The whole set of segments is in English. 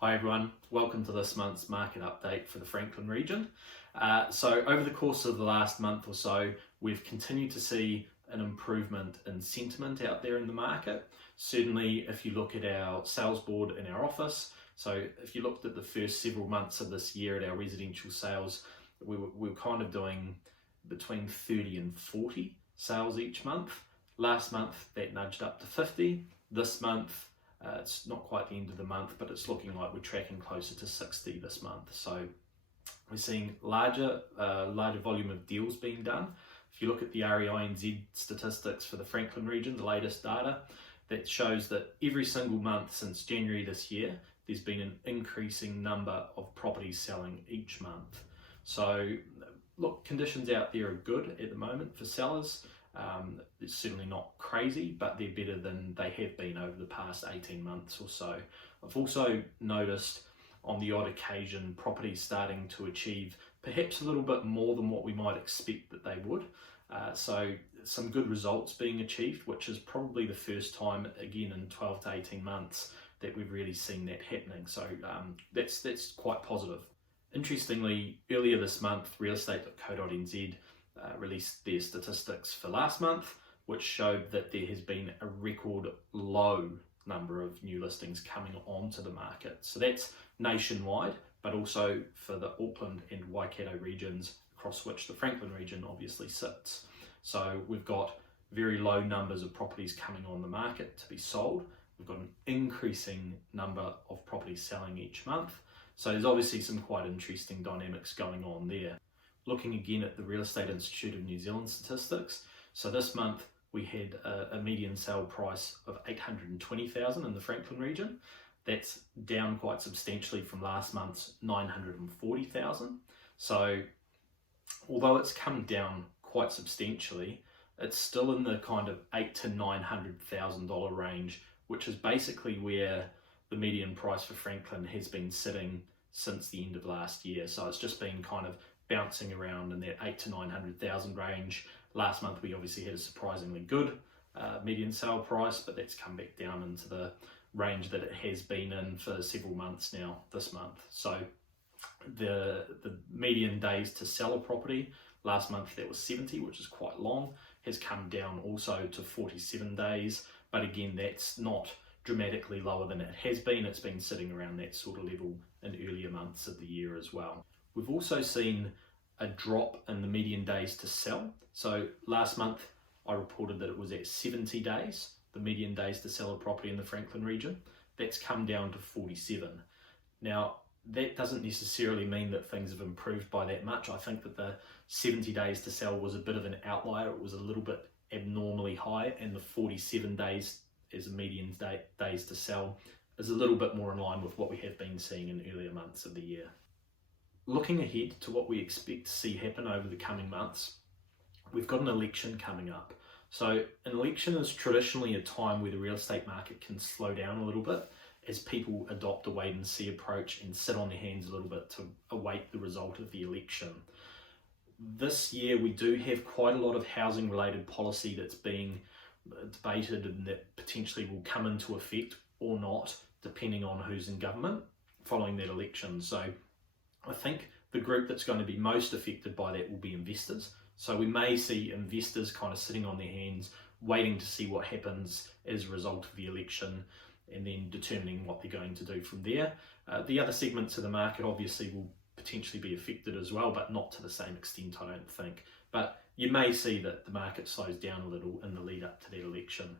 Hi everyone, welcome to this month's market update for the Franklin region. So over the course of the last month or so, we've continued to see an improvement in sentiment out there in the market. Certainly if you look at our sales board in our office, so if you looked at the first several months of this year at our residential sales, we were kind of doing between 30 and 40 sales each month. Last month that nudged up to 50. This month it's not quite the end of the month, but it's looking like we're tracking closer to 60 this month. So we're seeing larger volume of deals being done. If you look at the REINZ statistics for the Franklin region, the latest data, that shows that every single month since January this year, there's been an increasing number of properties selling each month. So look, conditions out there are good at the moment for sellers. It's certainly not crazy, but they're better than they have been over the past 18 months or so. I've also noticed on the odd occasion properties starting to achieve perhaps a little bit more than what we might expect that they would. So some good results being achieved, which is probably the first time again in 12 to 18 months that we've really seen that happening. So that's quite positive. Interestingly, earlier this month, realestate.co.nz released their statistics for last month, which showed that there has been a record low number of new listings coming onto the market. So that's nationwide, but also for the Auckland and Waikato regions, across which the Franklin region obviously sits. So we've got very low numbers of properties coming on the market to be sold. We've got an increasing number of properties selling each month. So there's obviously some quite interesting dynamics going on there. Looking again at the Real Estate Institute of New Zealand statistics, so this month we had a median sale price of $820,000 in the Franklin region. That's down quite substantially from last month's $940,000. So although it's come down quite substantially, it's still in the kind of $800,000 to $900,000 range, which is basically where the median price for Franklin has been sitting since the end of last year. So it's just been kind of bouncing around in that $800,000 to $900,000 range. Last month we obviously had a surprisingly good median sale price, but that's come back down into the range that it has been in for several months now this month. So the median days to sell a property, last month that was 70, which is quite long, has come down also to 47 days, but again that's not dramatically lower than it has been. It's been sitting around that sort of level in earlier months of the year as well. We've also seen a drop in the median days to sell. So last month I reported that it was at 70 days, the median days to sell a property in the Franklin region. That's come down to 47. Now that doesn't necessarily mean that things have improved by that much. I think that the 70 days to sell was a bit of an outlier. It was a little bit abnormally high, and the 47 days as a median days to sell is a little bit more in line with what we have been seeing in earlier months of the year. Looking ahead to what we expect to see happen over the coming months, we've got an election coming up. So an election is traditionally a time where the real estate market can slow down a little bit as people adopt a wait and see approach and sit on their hands a little bit to await the result of the election. This year we do have quite a lot of housing related policy that's being debated and that potentially will come into effect or not, depending on who's in government following that election. So I think the group that's going to be most affected by that will be investors. So we may see investors kind of sitting on their hands, waiting to see what happens as a result of the election and then determining what they're going to do from there. The other segments of the market obviously will potentially be affected as well, but not to the same extent, I don't think. But you may see that the market slows down a little in the lead up to that election.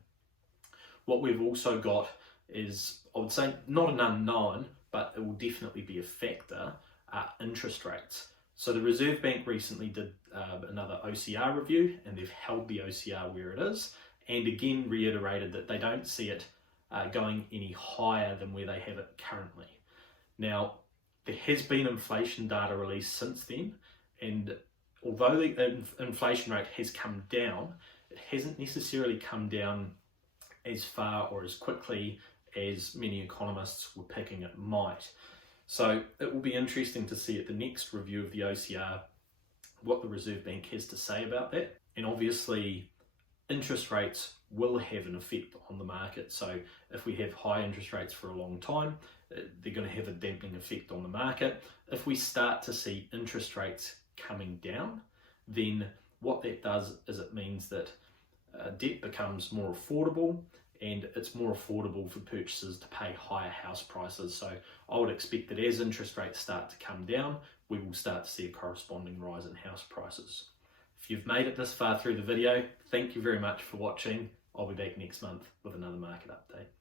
What we've also got is, I would say, not an unknown, but it will definitely be a factor, interest rates. So the Reserve Bank recently did another OCR review, and they've held the OCR where it is, and again reiterated that they don't see it going any higher than where they have it currently. Now, there has been inflation data released since then, and although the inflation rate has come down, it hasn't necessarily come down as far or as quickly as many economists were picking it might. So it will be interesting to see at the next review of the OCR what the Reserve Bank has to say about that. And obviously interest rates will have an effect on the market. So if we have high interest rates for a long time, they're going to have a dampening effect on the market. If we start to see interest rates coming down, then what that does is it means that debt becomes more affordable, and it's more affordable for purchasers to pay higher house prices. So I would expect that as interest rates start to come down, we will start to see a corresponding rise in house prices. If you've made it this far through the video, thank you very much for watching. I'll be back next month with another market update.